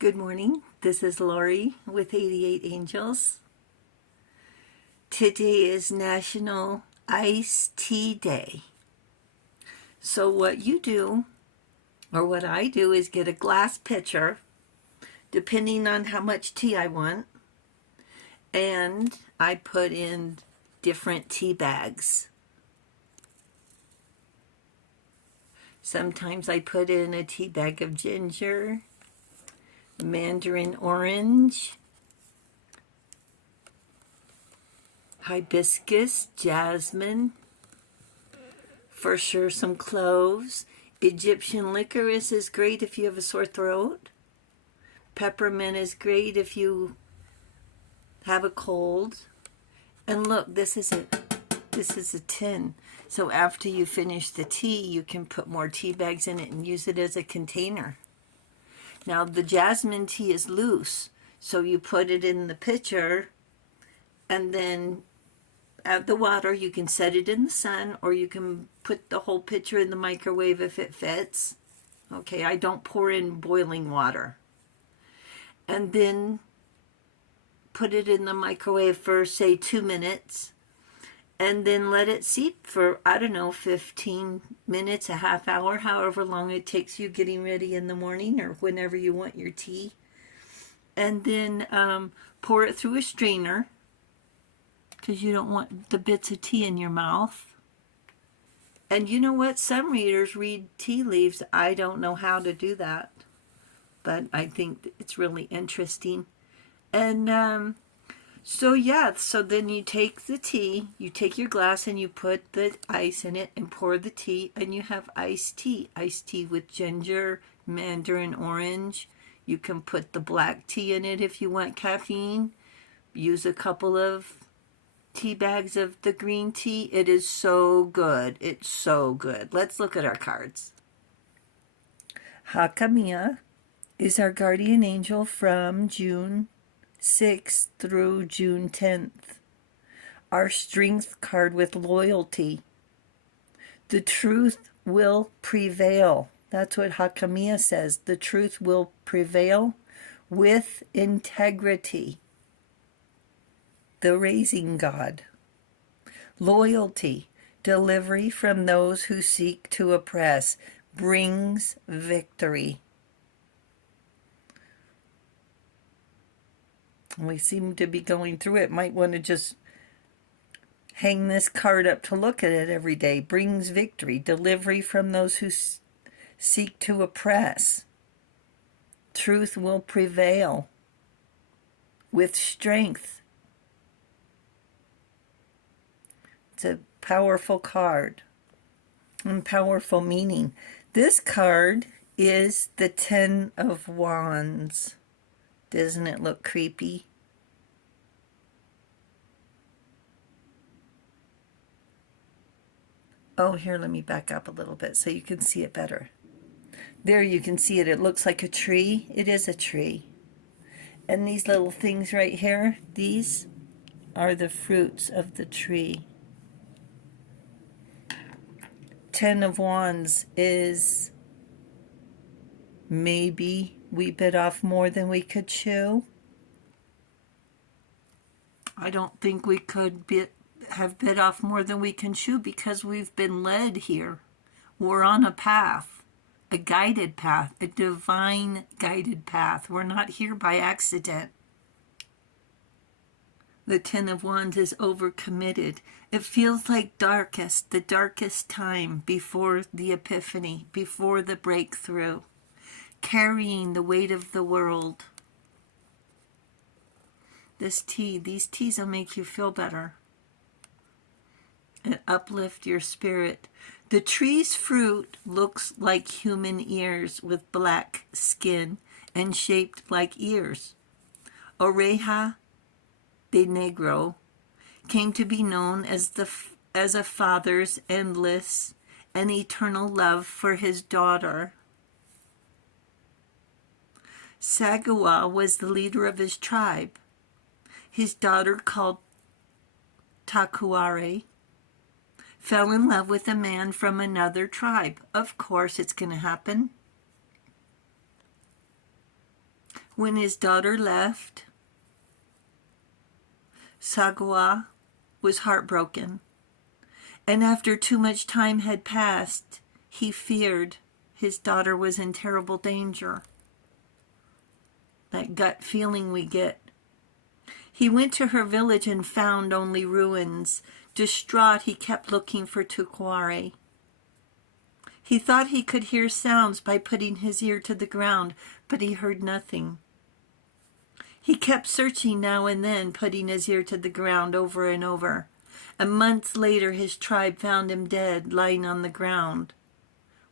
Good morning. This is Lori with 88 Angels. Today is National Iced Tea Day. So what you do, or what I do, is get a glass pitcher, depending on how much tea I want, and I put in different tea bags. Sometimes I put in a tea bag of ginger, mandarin orange, hibiscus, jasmine, for sure some cloves. Egyptian licorice is great if you have a sore throat. Peppermint is great if you have a cold. And look, this is a tin. So after you finish the tea, you can put more tea bags in it and use it as a container. Now the jasmine tea is loose, so you put it in the pitcher and then add the water. You can set it in the sun, or you can put the whole pitcher in the microwave if it fits. Okay, I don't pour in boiling water. And then put it in the microwave for, say, 2 minutes. And then let it steep for, 15 minutes, a half hour, however long it takes you getting ready in the morning or whenever you want your tea. And then pour it through a strainer, because you don't want the bits of tea in your mouth. And you know what? Some readers read tea leaves. I don't know how to do that, but I think it's really interesting. And so then you take the tea, you take your glass and you put the ice in it and pour the tea, and you have iced tea. Iced tea with ginger, mandarin orange. You can put the black tea in it if you want caffeine. Use a couple of tea bags of the green tea. It is so good. It's so good. Let's look at our cards. Hakamia is our guardian angel from June 6th through June 10th. Our strength card with loyalty. The truth will prevail. That's what Hakamia says. The truth will prevail with integrity. The raising God. Loyalty. Delivery from those who seek to oppress brings victory. We seem to be going through it. Might want to just hang this card up to look at it every day. Brings victory. Delivery from those who seek to oppress. Truth will prevail with strength. It's a powerful card and powerful meaning. This card is the Ten of Wands. Doesn't it look creepy? Oh, here, let me back up a little bit so you can see it better. There you can see it. It looks like a tree. It is a tree. And these little things right here, these are the fruits of the tree. Ten of Wands is maybe we bit off more than we could chew. I don't think we could have bit off more than we can chew, because we've been led here. We're on a path, a guided path, a divine guided path. We're not here by accident. The Ten of Wands is overcommitted. It feels like the darkest time before the epiphany, before the breakthrough, carrying the weight of the world. These teas will make you feel better and uplift your spirit. The tree's fruit looks like human ears with black skin and shaped like ears. Oreja de Negro came to be known as a father's endless and eternal love for his daughter. Sagawa was the leader of his tribe. His daughter, called Takuare, fell in love with a man from another tribe. Of course it's going to happen. When his daughter left, Sagwa was heartbroken, and after too much time had passed, he feared his daughter was in terrible danger. That gut feeling we get. He went to her village and found only ruins. Distraught, he kept looking for Tukware. He thought he could hear sounds by putting his ear to the ground, but he heard nothing. He kept searching now and then, putting his ear to the ground over and over. A month later, his tribe found him dead, lying on the ground,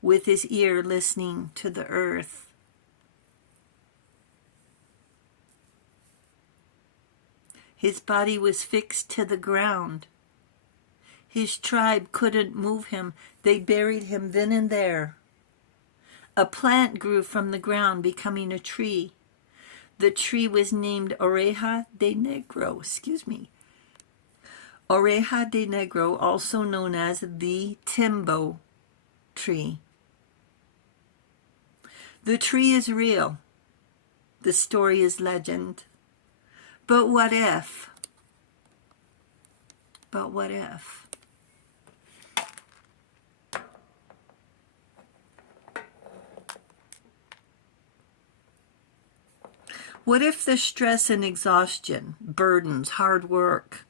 with his ear listening to the earth. His body was fixed to the ground. His tribe couldn't move him. They buried him then and there. A plant grew from the ground, becoming a tree. The tree was named Oreja de Negro, Oreja de Negro, also known as the Timbo tree. The tree is real. The story is legend. But what if? But what if? What if the stress and exhaustion, burdens, hard work,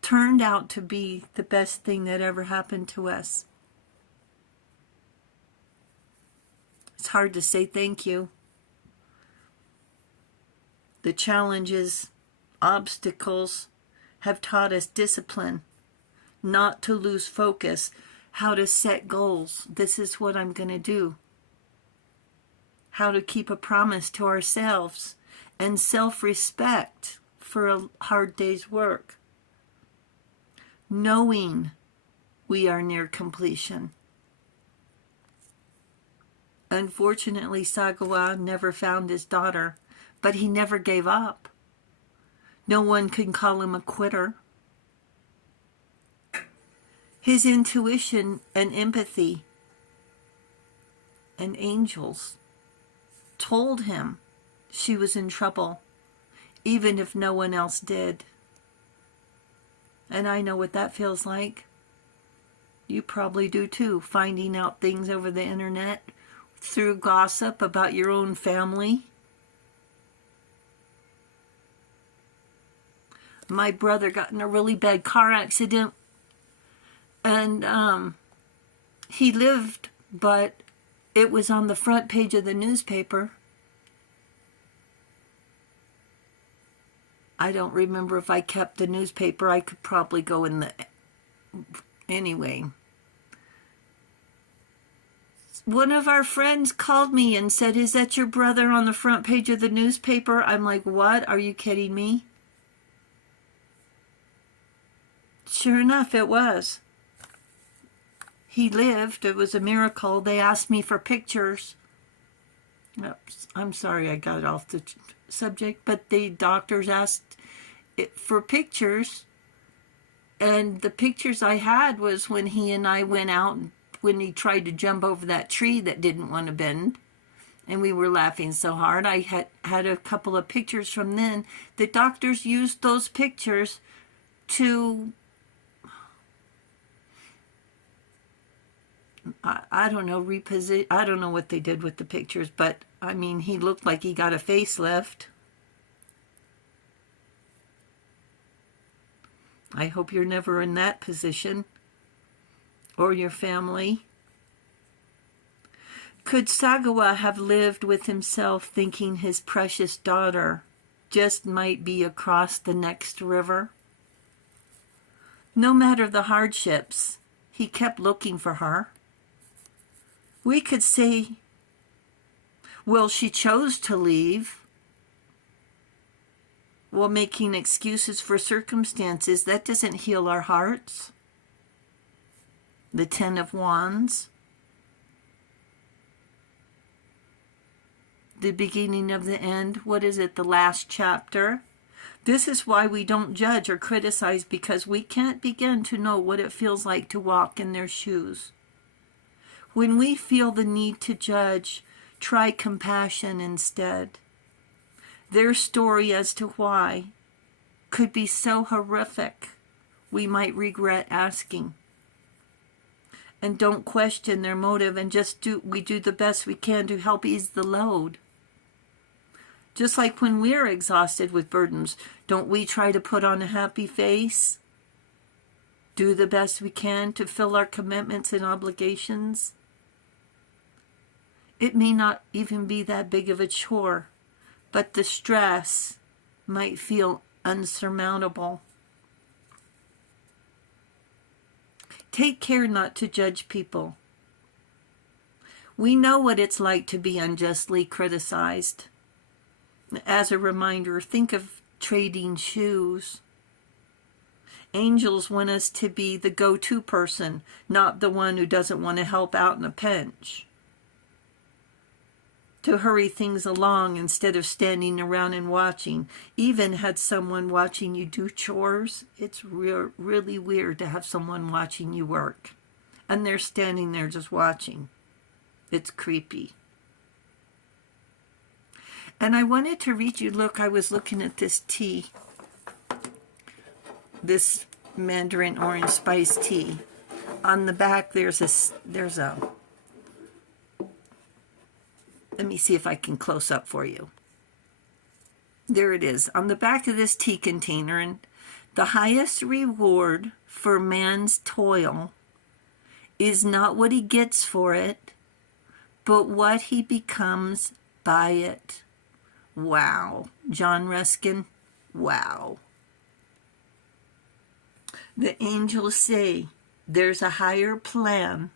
turned out to be the best thing that ever happened to us? It's hard to say thank you. The challenges, obstacles have taught us discipline, not to lose focus, how to set goals. This is what I'm going to do. How to keep a promise to ourselves, and self-respect for a hard day's work. Knowing we are near completion. Unfortunately, Sagwa never found his daughter, but he never gave up. No one can call him a quitter. His intuition and empathy and angels told him she was in trouble, even if no one else did. And I know what that feels like. You probably do too, finding out things over the internet through gossip about your own family. My brother got in a really bad car accident, and he lived, but it was on the front page of the newspaper. I don't remember if I kept the newspaper. I could probably go in the... Anyway. One of our friends called me and said, "Is that your brother on the front page of the newspaper?" I'm like, "What? Are you kidding me?" Sure enough, it was. He lived. It was a miracle. They asked me for pictures. Oops, I'm sorry I got off the subject, but the doctors asked for pictures, and the pictures I had was when he and I went out, when he tried to jump over that tree that didn't want to bend, and we were laughing so hard. I had a couple of pictures from then. The doctors used those pictures to... I don't know, reposition. I don't know what they did with the pictures, but I mean, he looked like he got a facelift. I hope you're never in that position, or your family. Could Sagwa have lived with himself, thinking his precious daughter just might be across the next river? No matter the hardships, he kept looking for her. We could say, well, she chose to leave. Well, making excuses for circumstances, that doesn't heal our hearts. The Ten of Wands. The beginning of the end. What is it? The last chapter. This is why we don't judge or criticize, because we can't begin to know what it feels like to walk in their shoes. When we feel the need to judge, try compassion instead. Their story as to why could be so horrific we might regret asking. And don't question their motive, and we do the best we can to help ease the load. Just like when we're exhausted with burdens, don't we try to put on a happy face? Do the best we can to fill our commitments and obligations? It may not even be that big of a chore, but the stress might feel unsurmountable. Take care not to judge people. We know what it's like to be unjustly criticized. As a reminder, think of trading shoes. Angels want us to be the go-to person, not the one who doesn't want to help out in a pinch. To hurry things along instead of standing around and watching. Even had someone watching you do chores, it's really weird to have someone watching you work. And they're standing there just watching. It's creepy. And I wanted to read you, look, I was looking at this tea. This Mandarin orange spice tea. On the back there's a let me see if I can close up for you. There it is. On the back of this tea container, and the highest reward for man's toil is not what he gets for it, but what he becomes by it. Wow. John Ruskin, wow. The angels say there's a higher plan,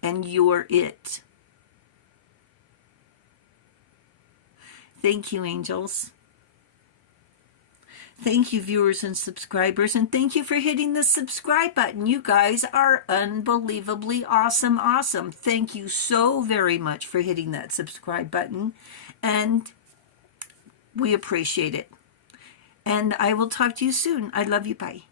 and you're it. Thank you, angels. Thank you, viewers and subscribers, and thank you for hitting the subscribe button. You guys are unbelievably awesome. Thank you so very much for hitting that subscribe button, and we appreciate it. And I will talk to you soon. I love you. Bye.